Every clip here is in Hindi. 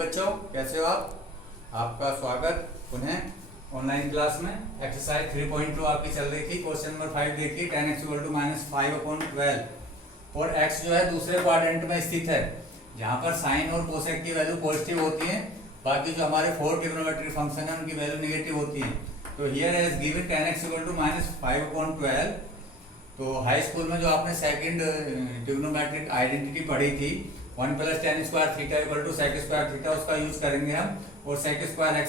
बच्चों, कैसे हो आप? आपका स्वागत पुनः ऑनलाइन क्लास में। एक्सरसाइज 3.2 आपकी चल रही थी। क्वेश्चन नंबर 5 देखिए, tan x = -5/12 और x जो है दूसरे क्वाड्रेंट में स्थित है जहां पर साइन और कोसेक की वैल्यू पॉजिटिव होती है, बाकी जो हमारे 4 ट्रिग्नोमेट्रिक फंक्शन है उनकी वैल्यू नेगेटिव होती है। तो here as given tan x = -5/12। तो हाई स्कूल में जो आपने सेकंड ट्रिग्नोमेट्रिक आइडेंटिटी पढ़ी थी 1 + tan² θ = sec² θ, उसका यूज करेंगे हम और sec² x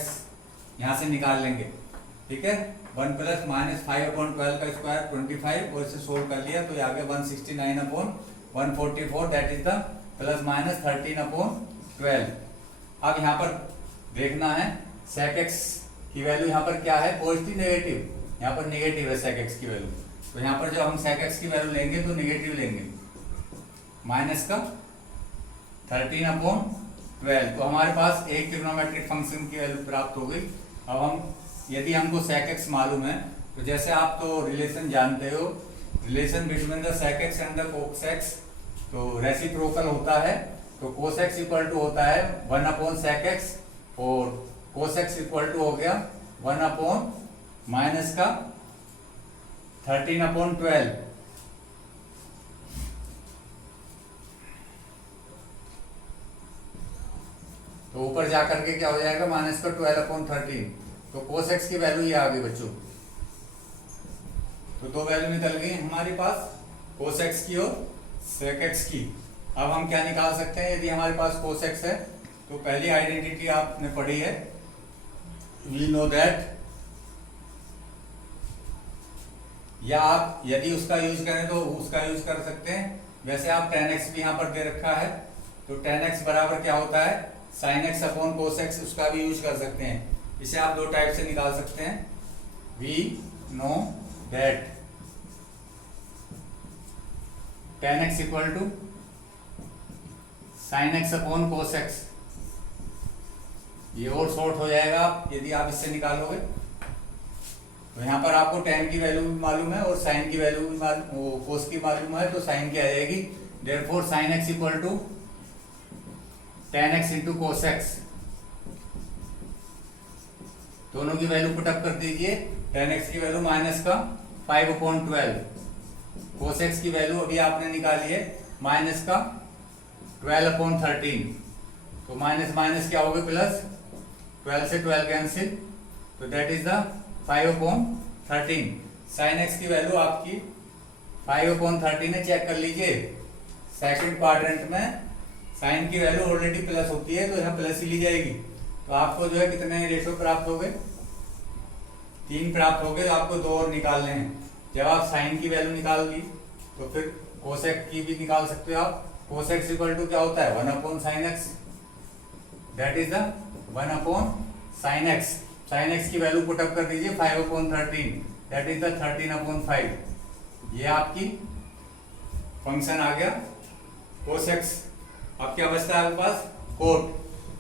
यहाँ से निकाल लेंगे। ठीक है, 1 + -5/12 का स्क्वायर 25 और इसे सोल्व कर लिया तो ये आ गया 169/144, दैट इज द ±13/12। अब यहाँ पर देखना है sec x की वैल्यू यहाँ पर क्या है, पॉजिटिव नेगेटिव? यहाँ पर नेगेटिव है sec x की वैल्यू। तो यहाँ पर जब हम sec x की वैल्यू लेंगे तो नेगेटिव लेंगे, माइनस का 13/12। तो हमारे पास एक ट्रिग्नोमेट्रिक फंक्शन की वैल्यू प्राप्त हो गई। अब हम यदि हमको sec x मालूम है तो जैसे आप तो रिलेशन जानते हो, relation between the sec x and the cos x तो रेसिप्रोकल होता है। तो cos x = होता है 1/sec x और cos x = हो गया 1/ का 13/12। तो ऊपर जाकर के क्या हो जाएगा, -12/13। तो cos x की वैल्यू ये आ गई बच्चों। तो दो वैल्यू निकल गई हमारे पास, cos x की और sec x की। अब हम क्या निकाल सकते हैं, यदि हमारे पास cos x है तो पहली आइडेंटिटी आपने पढ़ी है, वी नो दैट, या आप यदि उसका यूज करें तो उसका यूज कर सकते हैं। वैसे आप tan x भी यहाँ पर दे रखा है तो tan x बराबर क्या होता है, sin x/cos x, उसका भी यूज कर सकते हैं। इसे आप दो टाइप से निकाल सकते हैं। We know that tan x = sin x/cos x, ये और शॉर्ट हो जाएगा यदि आप इससे निकालोगे। तो यहाँ पर आपको tan की वैल्यू भी मालूम है और sin की वैल्यू भी मालूम, cos की मालूम है, तो sin की आ जाएगी। Therefore sin x = tan x × cos x, दोनों की वैल्यू पुटअप कर दीजिए। tan x की वैल्यू -5/12, cos x की वैल्यू अभी आपने निकाली है -12/13। तो माइनस माइनस क्या हो गया प्लस, 12 से 12 कैंसिल, तो that is the 5/13। sin x की वैल्यू आपकी 5/13 है, चेक कर लीजिए। सेकंड क्वाड्रेंट में साइन की वैल्यू ऑलरेडी प्लस होती है तो यहाँ प्लस ही ली जाएगी। तो आपको जो है कितने रेशो प्राप्त हो गए, 3 प्राप्त हो गए। तो आपको 2 और निकालने हैं। जब आप साइन की वैल्यू निकाल ली तो फिर कोसेक की भी निकाल सकते हो आप। कोसेक = क्या होता है, 1/sin x, that is the 1/sin x। sin x की वैल्यू पुटअप कर दीजिए 5/13, दैट इज द 13/5। ये आपकी फंक्शन आ गया cos x। अब क्या बचता है आपके पास, कोट।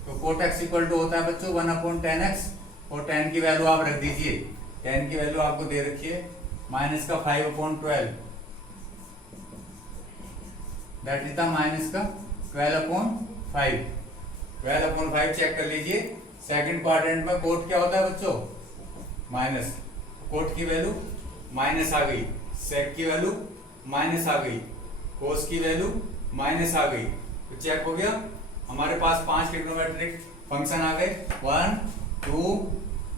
तो कोट x = होता है बच्चों 1/tan x, और tan की वैल्यू आप रख दीजिए। tan की वैल्यू आपको दे रखी है -5/12, दैट इज द -12/5। 12/5 चेक कर लीजिए। सेकंड क्वाड्रेंट में कोट क्या होता है बच्चों, माइनस। कोट की वैल्यू माइनस आ गई, सेक की वैल्यू माइनस आ गई, कोस की वैल्यू माइनस आ गई। तो चेक हो गया, हमारे पास 5 ट्रिग्नोमेट्रिक फंक्शन आ गए, 1 2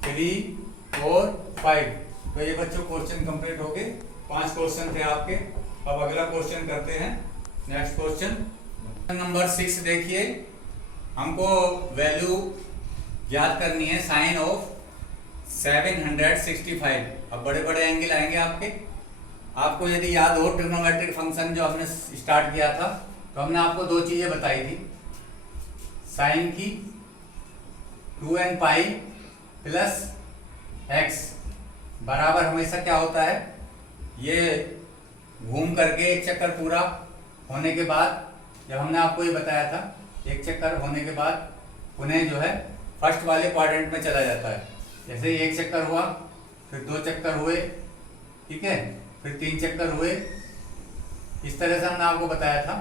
3 4 5। तो ये बच्चों क्वेश्चन कंप्लीट हो गए। 5 क्वेश्चन थे आपके। अब अगला क्वेश्चन करते हैं। नेक्स्ट क्वेश्चन नंबर 6 देखिए, हमको वैल्यू याद करनी है साइन ऑफ 765। अब बड़े बड़े एंगल आएंगे आपके। आपको यदि याद हो ट्रिग्नोमेट्रिक फंक्शन जो हमने स्टार्ट किया था तो हमने आपको 2 चीजें बताई थी, साइन की 2nπ + x बराबर हमेशा क्या होता है, ये घूम करके एक चक्कर पूरा होने के बाद, जब हमने आपको ये बताया था एक चक्कर होने के बाद पुनः जो है फर्स्ट वाले क्वाड्रेंट में चला जाता है। जैसे एक चक्कर हुआ, फिर 2 चक्कर हुए, ठीक है, फिर 3 चक्कर हुए, इस तरह से हमने आपको बताया था।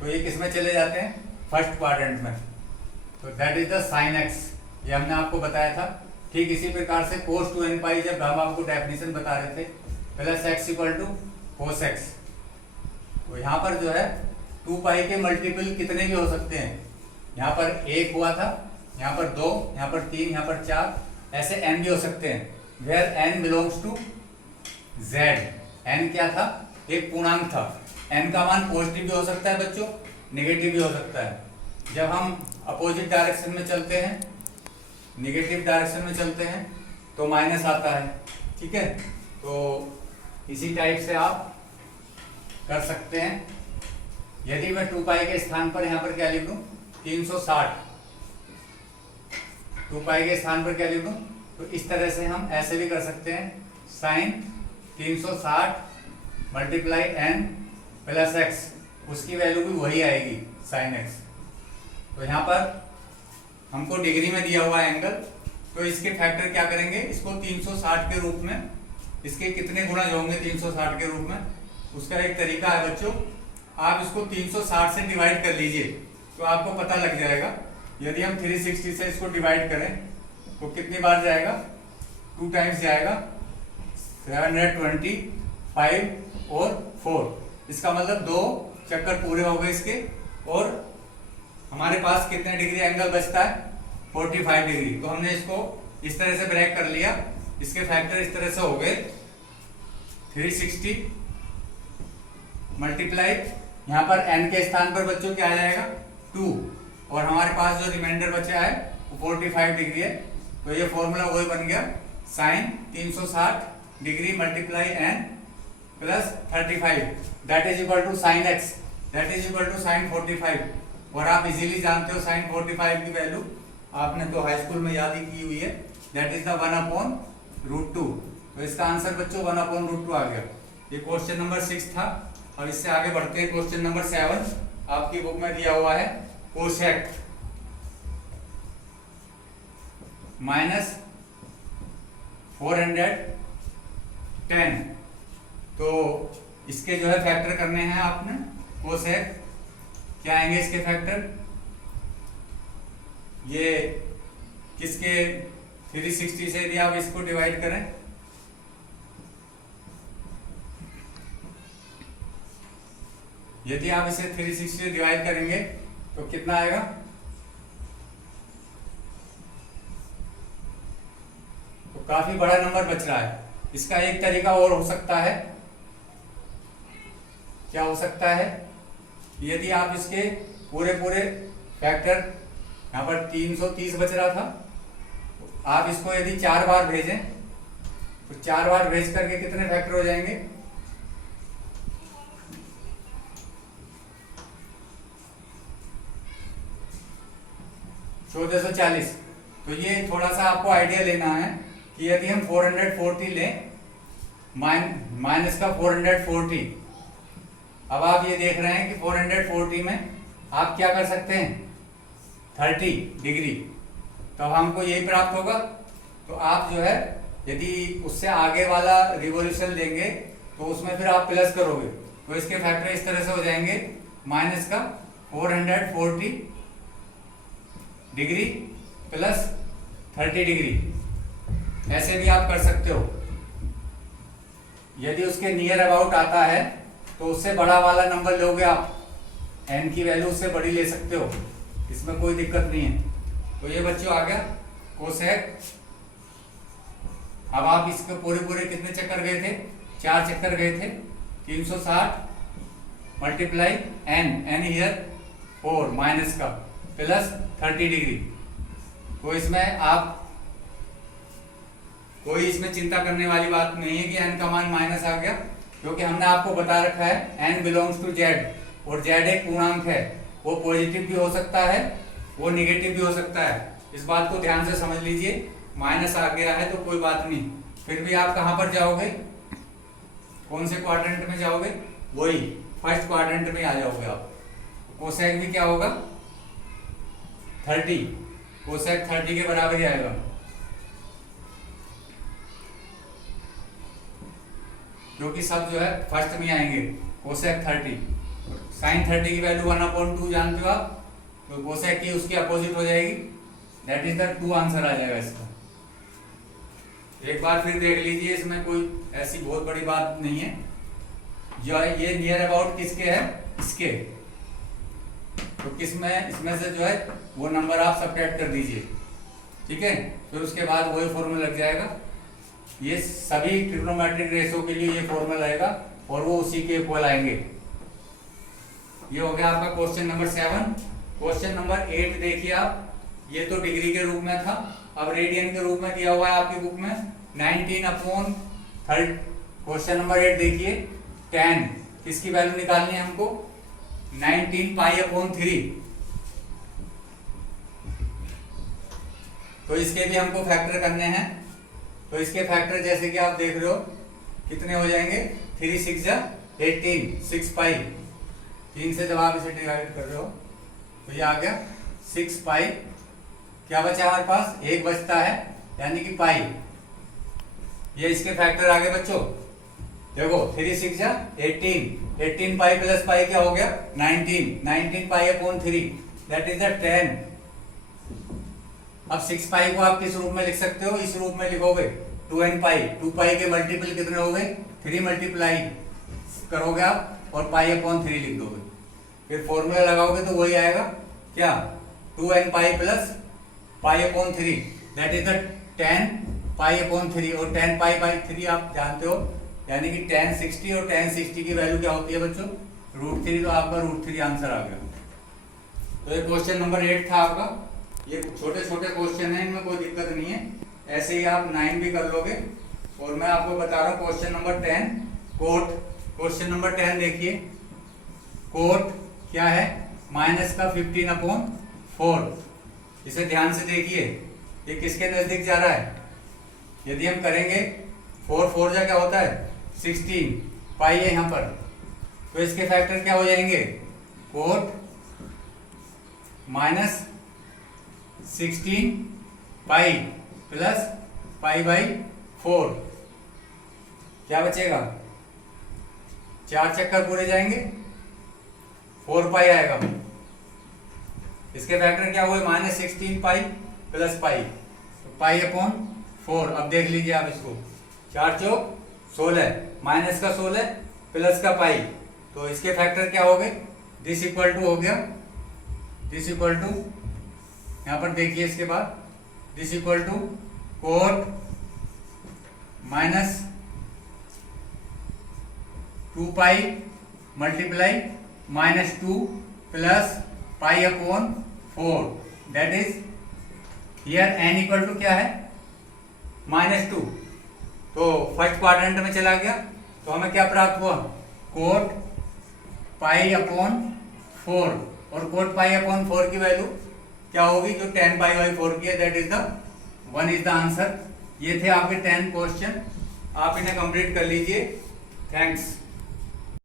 तो ये किस में चले जाते हैं, फर्स्ट क्वाड्रेंट में। तो that is the sine x, ये हमने आपको बताया था। ठीक इसी प्रकार से cos 2n पाई जब हम आपको डेफिनेशन बता रहे थे, plus x equal to cos x, तो यहाँ पर जो है 2 पाई के मल्टीपल कितने भी हो सकते हैं। यहाँ पर 1 हुआ था, यहाँ पर 2, यहाँ पर 3, यहाँ पर 4, ऐसे n भी हो सकते हैं। Where n belongs to z, n क्या था, एक पूर्णांक था। n का मान पॉजिटिव भी हो सकता है बच्चों, नेगेटिव भी हो सकता है। जब हम अपोजिट डायरेक्शन में चलते हैं, नेगेटिव डायरेक्शन में चलते हैं, तो माइनस आता है। ठीक है, तो इसी टाइप से आप कर सकते हैं। यदि मैं 2 पाई के स्थान पर यहाँ पर क्या लिख दूं, 360, 2 पाई के स्थान पर क्या लिख दूं, तो इस तरह से हम ऐसे भी कर सकते हैं, sine 360 multiply n plus x, उसकी वैल्यू भी वही आएगी साइन एक्स। तो यहाँ पर हमको डिग्री में दिया हुआ एंगल, तो इसके फैक्टर क्या करेंगे, इसको 360 के रूप में, इसके कितने गुणा होंगे 360 के रूप में, उसका एक तरीका है बच्चों, आप इसको 360 से डिवाइड कर लीजिए तो आपको पता लग जाएगा। यदि हम 360 से इसको डिवाइड करें तो कितनी बार जाएगा, 2 टाइम्स जाएगा, 725 और 4, इसका मतलब 2 चक्कर पूरे हो गए इसके, और हमारे पास कितने डिग्री एंगल बचता है, 45 डिग्री। तो हमने इसको इस तरह से ब्रेक कर लिया, इसके फैक्टर इस तरह से हो गए, 360 मल्टीप्लाई, यहाँ पर n के स्थान पर बच्चों क्या आ जाएगा, 2, और हमारे पास जो रिमाइंडर बचा है वो 45 डिग्री है। तो ये फॉर्मूला वही बन गया, sine 360 degree multiply n plus 35, that is equal to sine x, that is equal to sine 45। और आप इजीली जानते हो साइन 45 की वैल्यू, आपने तो हाई स्कूल में याद ही की हुई है, दैट इज द 1/√2। तो इसका आंसर बच्चों 1/√2 आ गया। ये क्वेश्चन नंबर 6 था। अब इससे आगे बढ़ते हैं, क्वेश्चन नंबर 7 आपकी बुक में दिया हुआ है, कोसेक माइनस 410, तो इसके जो है फैक्टर करने हैं आपने। कोसेक क्या आएंगे इसके फैक्टर, ये किसके 360 से यदि आप इसको डिवाइड करें, यदि आप इसे 360 से डिवाइड करेंगे तो कितना आएगा, तो काफी बड़ा नंबर बच रहा है। इसका एक तरीका और हो सकता है, क्या हो सकता है, यदि आप इसके पूरे फैक्टर, यहाँ पर 330 बच रहा था, तो आप इसको यदि 4 बार भेजें तो 4 बार भेज करके कितने फैक्टर हो जाएंगे, 1440। तो ये थोड़ा सा आपको आइडिया लेना है कि यदि हम 440 लें, माइनस का 440, अब आप ये देख रहे हैं कि 440 में आप क्या कर सकते हैं, 30 डिग्री, तो हमको यही प्राप्त होगा। तो आप जो है यदि उससे आगे वाला रिवोल्यूशन लेंगे तो उसमें फिर आप प्लस करोगे, तो इसके फैक्टर इस तरह से हो जाएंगे, माइनस का 440 डिग्री प्लस 30 डिग्री, ऐसे भी आप कर सकते हो। यदि उसके नियर अबाउट आता है तो उससे बड़ा वाला नंबर लोगे आप, n की वैल्यू उससे बड़ी ले सकते हो, इसमें कोई दिक्कत नहीं है। तो ये बच्चों आ गया कोसेक। अब आप इसके पूरे कितने चक्कर गए थे, 4 चक्कर गए थे, 360 मल्टीप्लाई n हियर 4 माइनस का प्लस 30 डिग्री। तो इसमें आप कोई इसमें चिंता करने वाली बात नहीं है कि n का मान माइनस आ गया, क्योंकि हमने आपको बता रखा है n बिलोंग्स टू z, और z एक पूर्णांक है, वो पॉजिटिव भी हो सकता है, वो निगेटिव भी हो सकता है। इस बात को ध्यान से समझ लीजिए, माइनस आ गया है तो कोई बात नहीं, फिर भी आप कहां पर जाओगे, कौन से क्वाड्रेंट में जाओगे, वही फर्स्ट क्वाड्रेंट में आ जाओगे आप। कोसेक भी क्या होगा 30, कोसेक 30 के बराबर ही आएगा। क्योंकि सब जो है फर्स्ट में आएंगे, कोसेक 30, साइन 30 की वैल्यू 1/2 जानते हो आप, तो कोसेक की उसकी अपोजिट हो जाएगी, दैट इज द 2 आंसर आ जाएगा इसका। एक बार फिर देख लीजिए, इसमें कोई ऐसी बहुत बड़ी बात नहीं है। जो है ये नियर अबाउट किसके है, इसके, तो किसमें इसमें से जो है वो नंबर आप सब्ट्रैक्ट कर दीजिए, ठीक है। फिर उसके बाद वही फॉर्मूला लग जाएगा। ये सभी ट्रिग्नोमेट्रिक रेशो के लिए ये फॉर्मूला आएगा और वो उसी के इक्वल आएंगे। ये हो गया आपका क्वेश्चन नंबर 7। क्वेश्चन नंबर 8 देखिए आप, ये तो डिग्री के रूप में था, अब रेडियन के रूप में दिया हुआ है आपकी बुक में 19/3। क्वेश्चन नंबर 8 देखिए, tan किसकी वैल्यू निकालनी है हमको, 19π/3। तो इसके भी हमको फैक्टर करने हैं। तो इसके फैक्टर जैसे कि आप देख रहे हो कितने हो जाएंगे, 3 6 जा 18, 6π, 3 से जब आप इसे डिवाइड कर रहे हो तो ये आ गया 6π। क्या बचा हमारे पास, 1 बचता है यानी कि पाई। ये इसके फैक्टर आ गए बच्चों, देखो 3 6 जा 18, 18π प्लस पाई क्या हो गया 19, 19π/3 दैट इज द 10। अब 6π को आप किस रूप में लिख सकते हो, इस रूप में लिखोगे 2nπ। 2π के मल्टीपल कितने हो गए, 3 मल्टीप्लाई करोगे आप और π/3 लिख दोगे। फिर फॉर्मूला लगाओगे तो वही आएगा क्या, 2nπ plus π/3 that is the 10π/3। और 10π/3 आप जानते हो यानी कि tan 60, और tan 60 की वैल्यू क्या होती है बच्चों, √3। तो आपका √3 आंसर आ गया। तो ये क्वेश्चन नंबर 8 था आपका। ये छोटे छोटे क्वेश्चन हैं, इनमें कोई दिक्कत नहीं है, ऐसे ही आप 9 भी कर लोगे। और मैं आपको बता रहा हूँ question number 10 quote. Question number 10 देखिए, कोट क्या है, माइनस का 15/4। इसे ध्यान से देखिए, ये किसके नजदीक जा रहा है। यदि हम करेंगे 4 4 जा क्या होता है 16, पाई है यहाँ पर, तो इसके फैक्टर क्या हो जाएंगे, कोट माइनस 16 पाई प्लस π/4, क्या बचेगा, 4 चक्कर पूरे जाएंगे, 4π आएगा। इसके फैक्टर क्या हुए, -16π प्लस पाई, तो π/4। अब देख लीजिए आप इसको, 4 चौक 16, माइनस का 16 प्लस का पाई, तो इसके फैक्टर क्या हो गए, दिस इक्वल टू हो गया, दिस इक्वल टू, यहां पर देखिए इसके बाद, this equal to cot minus 2π multiply -2 plus π/4 that is here n equal to क्या है -2। तो फर्स्ट क्वाड्रेंट में चला गया, तो हमें क्या प्राप्त हुआ, कोट π/4, और कोट π/4 की वैल्यू क्या होगी, जो 10π/4 की है, that is the 1 is the answer. ये थे आपके 10 क्वेश्चन, आप इन्हें कंप्लीट कर लीजिए। थैंक्स।